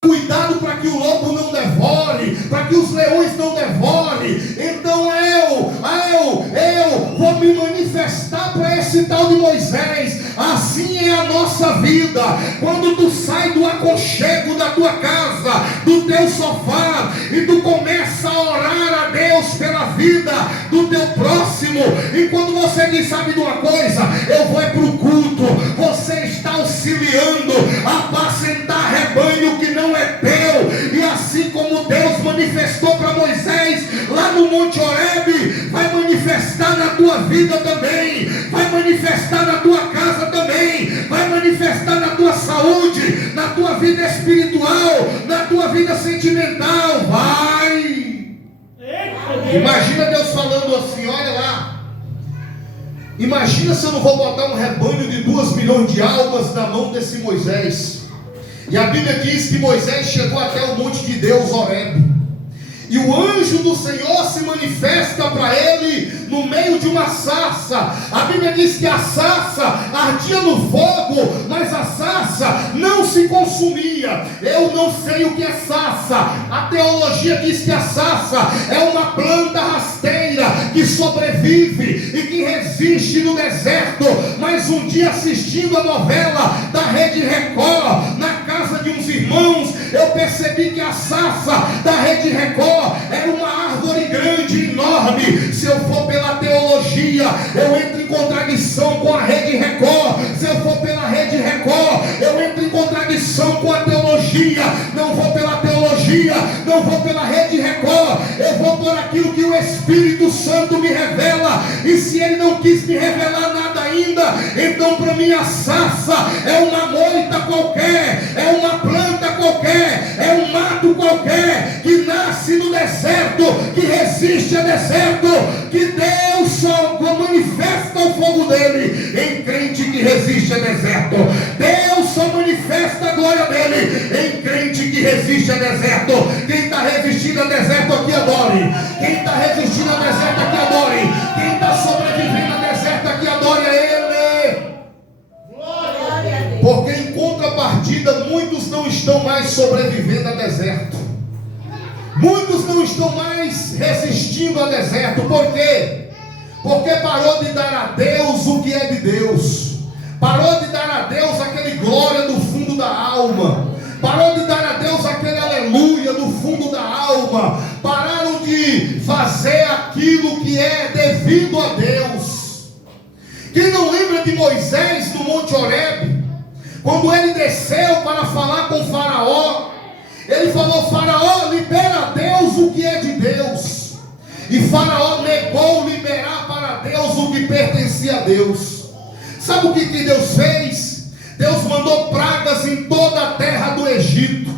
cuidado para que o lobo não devore, para que os leões não devorem. Então eu vou me manifestar para esse tal de Moisés. Assim é a nossa vida. Quando tu sai do aconchego da tua casa, do teu sofá, e tu começa a orar a Deus pela vida do teu próximo, e quando você diz, sabe de uma coisa, eu vou para o culto, você está auxiliando a apacentar rebanho que não é teu. E assim como Deus manifestou para Moisés lá no Monte Horebe, vai manifestar na tua vida também, vai manifestar na tua casa também, vai manifestar na tua saúde, na tua vida espiritual, na tua vida sentimental. Vai! Imagina Deus falando assim, olha lá, imagina se eu não vou botar um rebanho de 2 milhões de almas na mão desse Moisés. E a Bíblia diz que Moisés chegou até o monte de Deus, Horebe, e o anjo do Senhor se manifesta para ele no meio de uma sarça. A Bíblia diz que a sarça ardia no fogo, mas a sarça não se consumia. Eu não sei o que é sarça. A teologia diz que a sarça é uma planta rasteira que sobrevive e que resiste no deserto. Mas um dia, assistindo a novela da Rede Record, na casa de uns irmãos, eu percebi que a sarça da Rede Record era uma árvore grande, enorme. Se eu for pela teologia, eu entro em contradição com a Rede Record. Se eu for pela Rede Record, eu entro em contradição com a teologia. Não vou pela teologia, não vou pela Rede Record, eu vou por aquilo que o Espírito Santo me revela. E se ele não quis me revelar nada ainda, então para mim a sarça é uma moita qualquer, é uma planta qualquer, é um mato qualquer que nasce no deserto, que resiste a deserto, que Deus só manifesta o fogo dele em crente que resiste a deserto. Deus só manifesta a glória dele em crente que resiste a deserto. Quem está resistindo a deserto aqui, adore. Quem está resistindo a deserto aqui, adore. Quem está sobrevivendo a deserto aqui, adore a ele. Porque em contrapartida, muitos não estão mais sobrevivendo a deserto. Muitos não estão mais resistindo a deserto. Por quê? Porque parou de dar a Deus o que é de Deus. Parou de dar a Deus aquele glória do fundo da alma. Parou de dar a Deus aquele aleluia do fundo da alma. Pararam de fazer aquilo que é devido a Deus. Quem não lembra de Moisés no Monte Horebe, quando ele desceu para falar com Faraó, ele falou: Faraó, libera a Deus o que é de Deus. E Faraó negou liberar para Deus o que pertencia a Deus. Sabe o que Deus fez? Deus mandou pragas em toda a terra do Egito.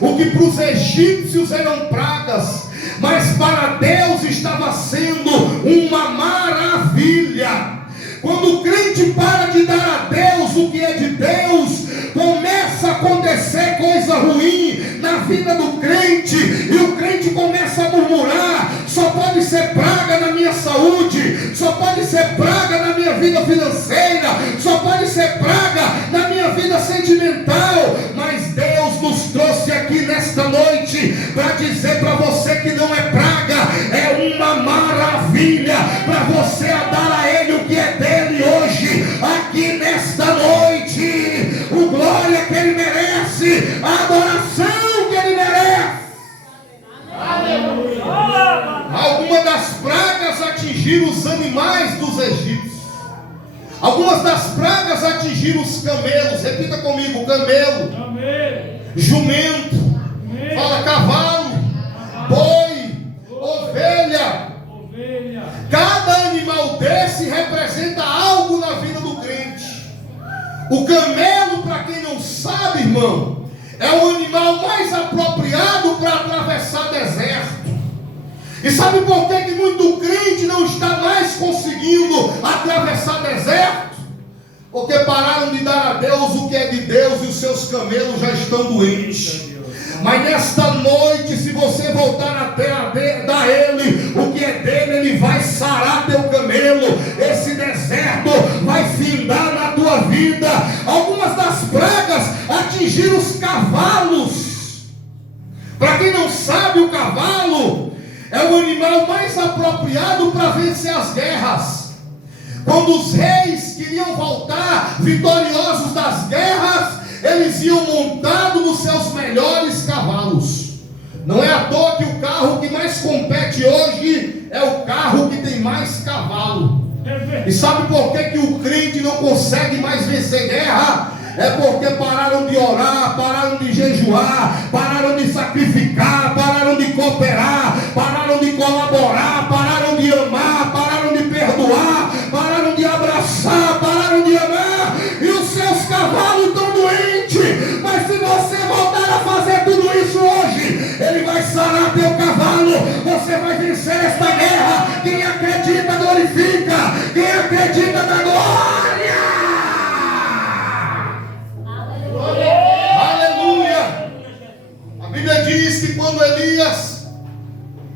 O que para os egípcios eram pragas, mas para Deus estava sendo uma maravilha. Quando o crente para de dar a Deus o que é de Deus, começa a acontecer coisa ruim na vida do crente, e o crente começa a murmurar: só pode ser praga na minha saúde, só pode ser praga na minha vida financeira, só pode ser praga na minha vida sentimental. Mas Deus nos trouxe aqui nesta noite para dizer para você que não é praga, é uma maravilha, para você dar a Ele o que é dele hoje, aqui nesta noite. O glória que Ele merece, a adoração que Ele merece. Aleluia. Algumas das pragas atingiram os animais dos egípcios. Algumas das pragas atingiram os camelos. Repita comigo: camelo, jumento, fala cavalo, boi, ovelha. Cada animal desse representa algo na vida do crente. O camelo, para quem não sabe, irmão, é o animal mais apropriado para atravessar deserto. E sabe por que muito crente não está mais conseguindo atravessar deserto? Porque pararam de dar a Deus o que é de Deus, e os seus camelos já estão doentes. Mas nesta noite, se você voltar a dar a Ele o que é dele, Ele vai sarar teu camelo. Esse deserto vai findar na tua vida. Algumas das pragas atingiram os cavalos. quem não sabe, o cavalo é o animal mais apropriado para vencer as guerras. Quando os reis queriam voltar vitoriosos das guerras, eles iam montados nos seus melhores cavalos. Não é à toa que o carro que mais compete hoje é o carro que tem mais cavalo. E sabe por que o crente não consegue mais vencer guerra? É porque pararam de orar, pararam de jejuar, pararam de sacrificar, pararam de cooperar, pararam de colaborar, pararam de amar, pararam de perdoar, pararam de abraçar, pararam de amar, e os seus cavalos estão doentes. Mas se você voltar a fazer tudo isso hoje, Ele vai sarar teu cavalo, você vai vencer esta guerra. Quem acredita glorifica, quem acredita dá glória. Aleluia. A Bíblia diz que quando Elias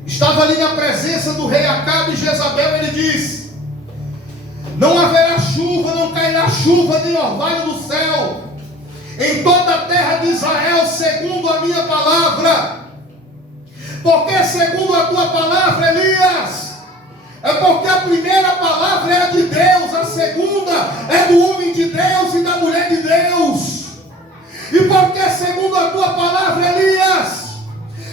estava ali na presença do rei Acabe e Jezabel, ele diz: não haverá chuva, não cairá chuva nem orvalho do céu em toda a terra de Israel, segundo a minha palavra. Porque segundo a tua palavra, Elias, é porque a primeira palavra é a de Deus, a segunda é do homem de Deus e da mulher de Deus. E porque segundo a tua palavra, Elias,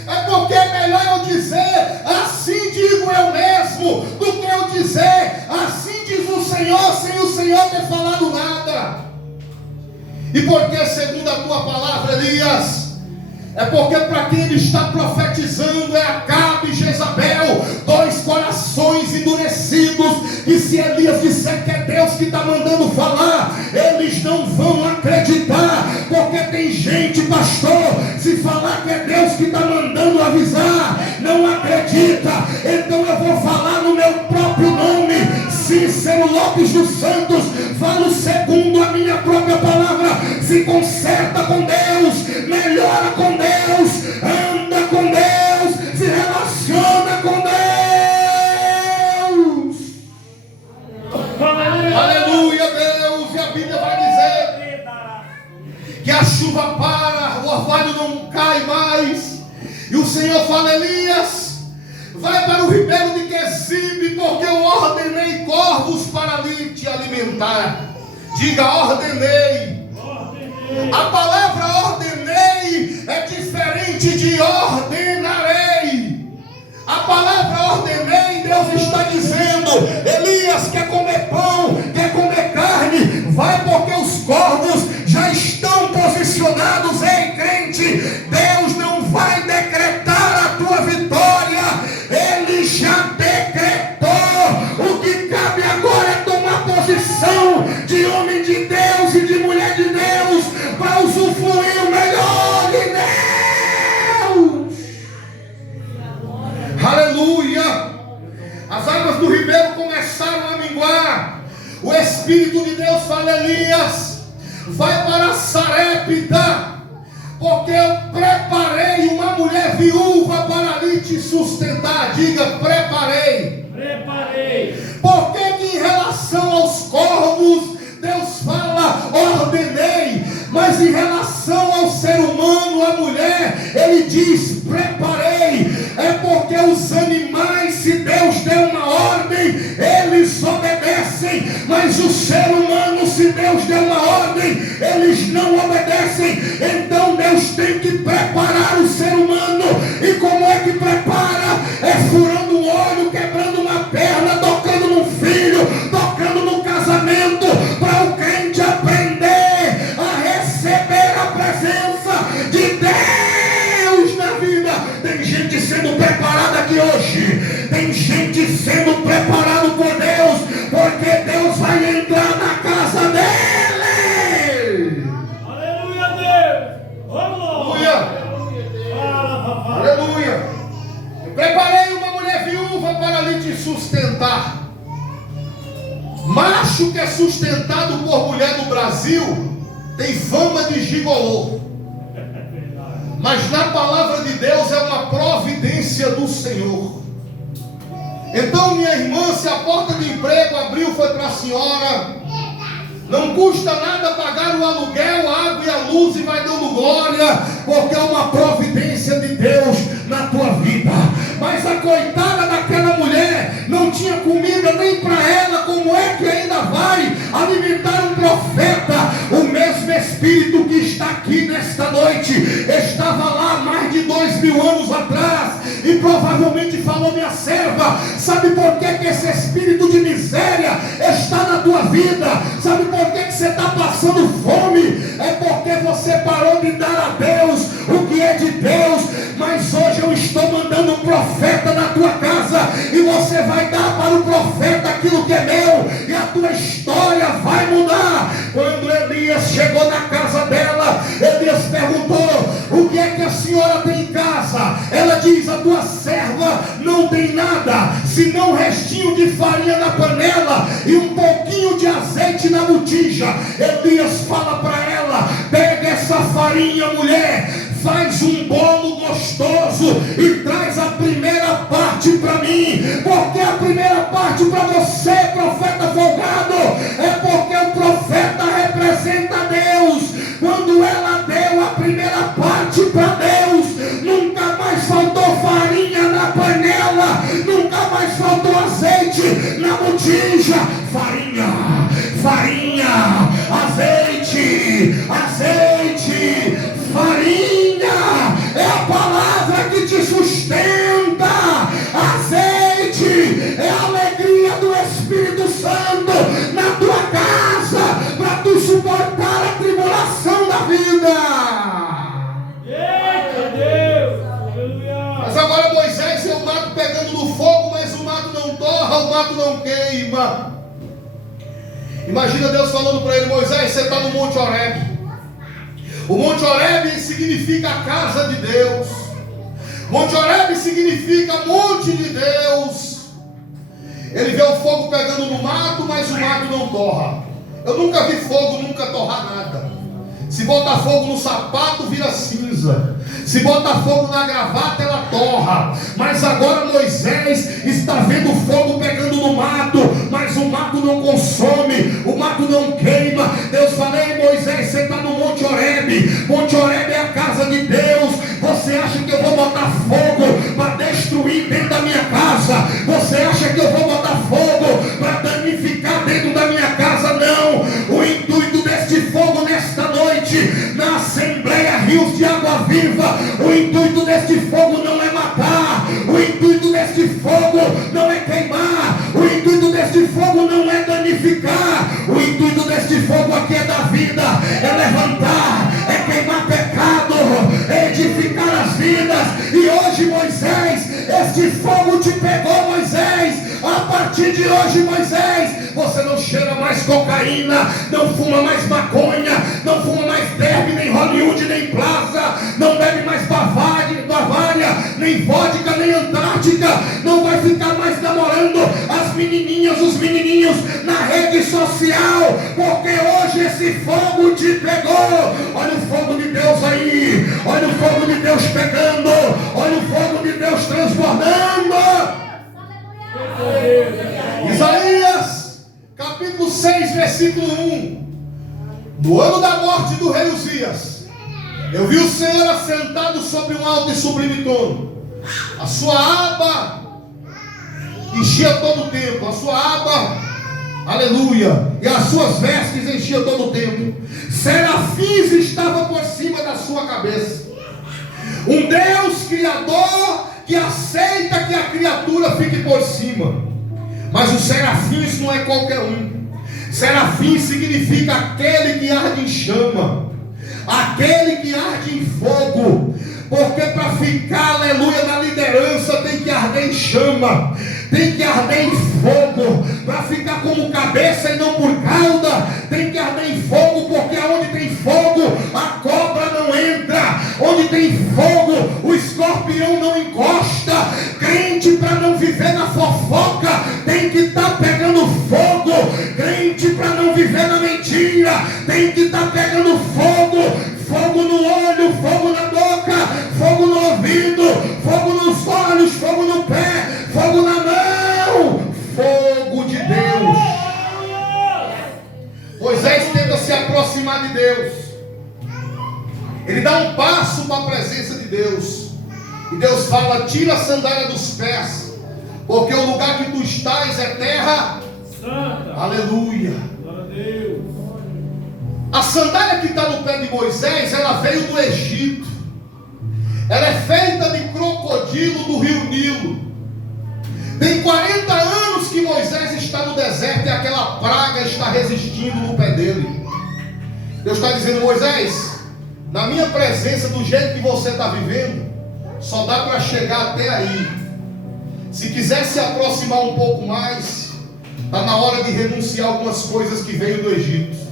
é porque é melhor eu dizer, assim digo eu mesmo, do que eu dizer, assim diz o Senhor, sem o Senhor ter falado nada. E porque segundo a tua palavra, Elias, é porque para quem ele está profetizando é Acabe e Jezabel, dois corações endurecidos, que se Elias disser que é Deus que está mandando falar, eles não vão acreditar, porque tem gente, pastor, se falar que é Deus que está mandando avisar, não acredita. Então eu vou falar no meu próprio nome, Cícero Lopes dos Santos, falo segundo a minha própria palavra. Se conserta com Deus, melhora com Deus, anda com Deus, se relaciona com Deus. Aleluia, Deus. E a Bíblia vai dizer que a chuva para, o orvalho não cai mais. E o Senhor fala: Elias, vai para o ribeiro de Quezibe, porque eu ordenei corvos para ali te alimentar. Diga: ordenei. A palavra ordenei é diferente de ordenarei. A palavra ordenei, Deus está dizendo: Elias, quer comer pão, quer comer carne, vai, porque os corvos já estão posicionados. Ei, crente, Deus não vai decretar a tua vitória, Ele já decretou. O que cabe agora é tomar posição de homem de Deus e de mulher de Deus, para usufruir o melhor de Deus. Aleluia. As águas do ribeiro começaram a minguar. O Espírito de Deus fala: Elias, vai para Sarepta, porque eu preparei uma mulher viúva para ali te sustentar. Diga: preparei. Porque que em relação aos corvos Deus fala ordenei, mas em relação ao ser humano, a mulher, Ele diz preparei. É porque os animais, se Deus der uma ordem, eles obedecem, mas o ser humano, se Deus der uma ordem, eles não obedecem. Então Deus tem que preparar o ser humano. E como é que prepara? É furando um olho, quebrando uma perna, tocando no filho, tocando no casamento, para o crente aprender a receber a presença de Deus na vida. Tem gente sendo preparada aqui hoje, tem gente sendo preparado por Deus, porque Deus vai entrar na casa dele. Aleluia, Deus. Vamos. Aleluia. Eu preparei uma mulher viúva para lhe te sustentar. Macho que é sustentado por mulher no Brasil tem fama de gigolô, mas na palavra de Deus é uma providência do Senhor. Então, minha irmã, se a porta de emprego abriu, foi para a senhora, não custa nada pagar o aluguel, a água e a luz, e vai dando glória, porque é uma providência de Deus. coitada daquela mulher não tinha comida nem para ela, como é que ainda vai alimentar um profeta? O mesmo Espírito que está aqui nesta noite estava lá mais de 2000 anos atrás e provavelmente falou: minha serva, sabe por que esse espírito de miséria está na tua vida? Sabe por que você está passando fome? É porque você parou de dar a Deus o que é de Deus. Mas hoje eu estou mandando um profeta na tua casa e você vai dar para o profeta aquilo que é meu, e a tua história vai mudar. Quando Elias chegou na casa dela, Elias perguntou: o que é que a senhora tem em casa? Ela diz: a tua serva não tem nada, senão um restinho de farinha na panela e um pouquinho de azeite na botija. Elias fala para ela: pega essa farinha, mulher, faz um bolo gostoso e traz a primeira parte para mim. Porque a primeira parte para você, profeta folgado, é porque o profeta representa Deus. Quando ela deu a primeira parte para Deus, nunca mais faltou farinha na panela, nunca mais faltou azeite na botija. Farinha, farinha, azeite, azeite, farinha é a palavra que te sustenta. Azeite é a alegria do Espírito Santo na tua casa, para tu suportar a tribulação da vida. Eita Deus! Aleluia! Mas agora Moisés é o mato pegando no fogo, mas o mato não torra, o mato não queima. Imagina Deus falando para ele: Moisés, você está no Monte Horebe. O Monte Horebe significa a casa de Deus. Monte Horebe significa monte de Deus. Ele vê o fogo pegando no mato, mas o mato não torra. Eu nunca vi fogo nunca torrar nada. Se botar fogo no sapato, vira cinza. Se botar fogo na gravata, ela torra. Mas agora Moisés está vendo fogo pegando no mato, mas o mato não consome, o mato não queima. Deus fala: ei Moisés, você está no Monte Horebe. Monte Horebe é a casa de Deus. Você acha que eu vou botar fogo para destruir dentro da minha casa? Você acha que eu vou botar fogo para danificar dentro da minha casa? Não. O intuito deste fogo nesta noite, na Assembleia Rios de Água Viva, o intuito deste fogo não é matar, o intuito deste fogo não é queimar, o intuito deste fogo não é danificar, o intuito deste fogo aqui é da vida, é levantar, é queimar pecado, é edificar as vidas. E hoje, Moisés, este fogo te pegou, Moisés. A partir de hoje, Moisés, você não cheira mais cocaína, não fuma mais maconha, não fuma mais derby, nem Hollywood, nem Plaza, não bebe mais Bavária, nem vodka, nem Antártica, não vai ficar mais namorando as menininhas, os menininhos na rede social, porque hoje esse fogo te pegou. Olha o fogo de Deus aí, olha o fogo de Deus pegando, olha o fogo de Deus transbordando. Isaías capítulo 6 versículo 1. No ano da morte do rei Uzias, eu vi o Senhor assentado sobre um alto e sublime trono. A sua aba enchia todo o templo. A sua aba, aleluia, e as suas vestes enchiam todo o templo. Serafins estavam por cima da sua cabeça. Um Deus criador que aceita que a criatura fique por cima. Mas os serafins não é qualquer um. Serafim significa aquele que arde em chama, aquele que arde em fogo. Porque para ficar, aleluia, na liderança tem que arder em chama, tem que arder em fogo. Para ficar como cabeça e não por cauda, tem que arder em fogo. Porque onde tem fogo, a cobra não entra. Onde tem fogo, o escorpião não encosta. Crente, para não viver na fofoca, tem que estar pegando fogo. Crente, para não viver na mentira, tem que estar pegando fogo. Fogo no olho, fogo na boca, fogo no ouvido, fogo nos olhos, fogo no pé, fogo na mão. Fogo de Deus. Moisés tenta se aproximar de Deus. Ele dá um passo para a presença de Deus. E Deus fala: tira a sandália dos pés, porque o lugar que tu estás é terra santa. Aleluia. Glória a Deus. A sandália que está no pé de Moisés, ela veio do Egito. Ela é feita de crocodilo do rio Nilo. Tem 40 anos que Moisés está no deserto e aquela praga está resistindo no pé dele. Deus está dizendo: Moisés, na minha presença, do jeito que você está vivendo, só dá para chegar até aí. Se quiser se aproximar um pouco mais, está na hora de renunciar algumas coisas que veio do Egito.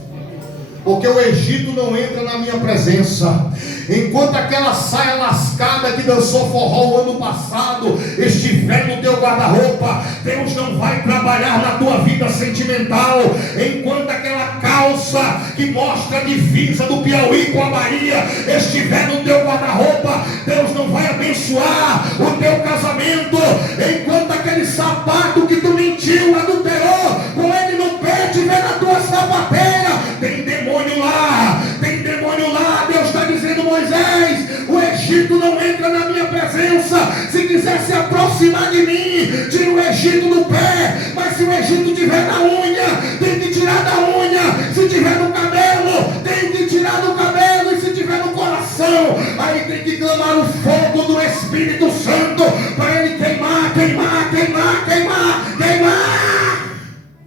Porque o Egito não entra na minha presença. Enquanto aquela saia lascada que dançou forró o ano passado estiver no teu guarda-roupa, Deus não vai trabalhar na tua vida sentimental. Enquanto aquela calça que mostra a divisa do Piauí com a Bahia estiver no teu guarda-roupa, Deus não vai abençoar o teu casamento. Enquanto aquele sapato que tu mentiu, adulterou, com ele no pé estiver na tua sapateira, tem demônio lá, tem demônio lá. Deus está dizendo: Moisés, o Egito não entra na minha presença. Se quiser se aproximar de mim, tira o Egito do pé. Mas se o Egito tiver na unha, tem que tirar da unha. Se tiver no cabelo, tem que tirar do cabelo. E se tiver no coração, aí tem que clamar o fogo do Espírito Santo para ele queimar, queimar, queimar, queimar, queimar.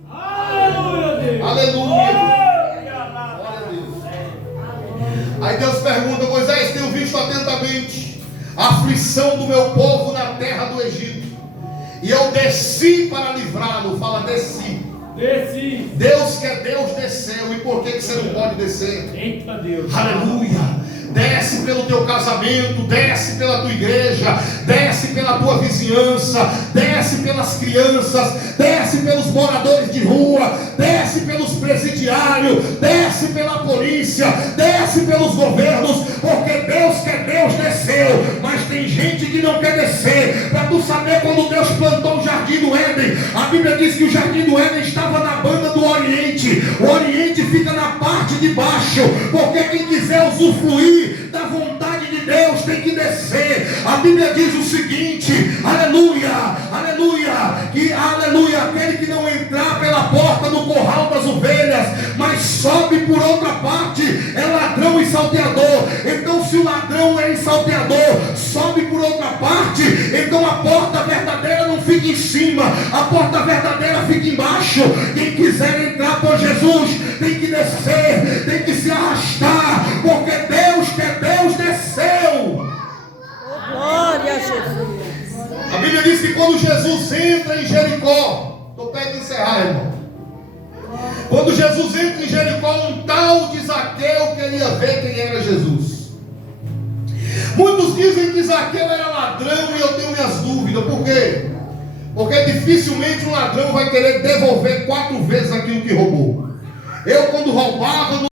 Aleluia, Deus. Aleluia. Aí Deus pergunta: Moisés, tenho visto atentamente a aflição do meu povo na terra do Egito, e eu desci para livrá-lo. Fala: desci. Desci. Deus que é Deus desceu. E por que você não pode descer? Eita Deus. Aleluia. Desce pelo teu casamento, desce pela tua igreja, desce pela tua vizinhança, desce pelas crianças, desce pelos moradores de rua, desce pelos presidiários, desce pela polícia, desce pelos governos, porque Deus que é Deus desceu. Mas tem gente que não quer descer. Para tu saber, quando Deus plantou o jardim do Éden, a Bíblia diz que o jardim do Éden estava na banda do Oriente. O Oriente fica na parte de baixo, porque quem quiser usufruir da vontade de Deus tem que descer. A Bíblia diz o seguinte: aleluia, aleluia, que aleluia, aquele que não entrar pela porta do corral das ovelhas, mas sobe por outra parte, é ladrão e salteador. Então, se o ladrão é salteador, sobe por outra parte, então a porta verdadeira não fica em cima, a porta verdadeira fica embaixo. Quem quiser entrar por Jesus tem que descer, tem que se arrastar, porque Deus que é Deus desceu. Glória a Jesus. A Bíblia diz que quando Jesus entra em Jericó, estou perto de encerrar, irmão. Quando Jesus entra em Jericó, um tal de Zaqueu queria ver quem era Jesus. Muitos dizem que Zaqueu era ladrão, e eu tenho minhas dúvidas. Por quê? Porque dificilmente um ladrão vai querer devolver 4 vezes aquilo que roubou. Eu, quando roubava,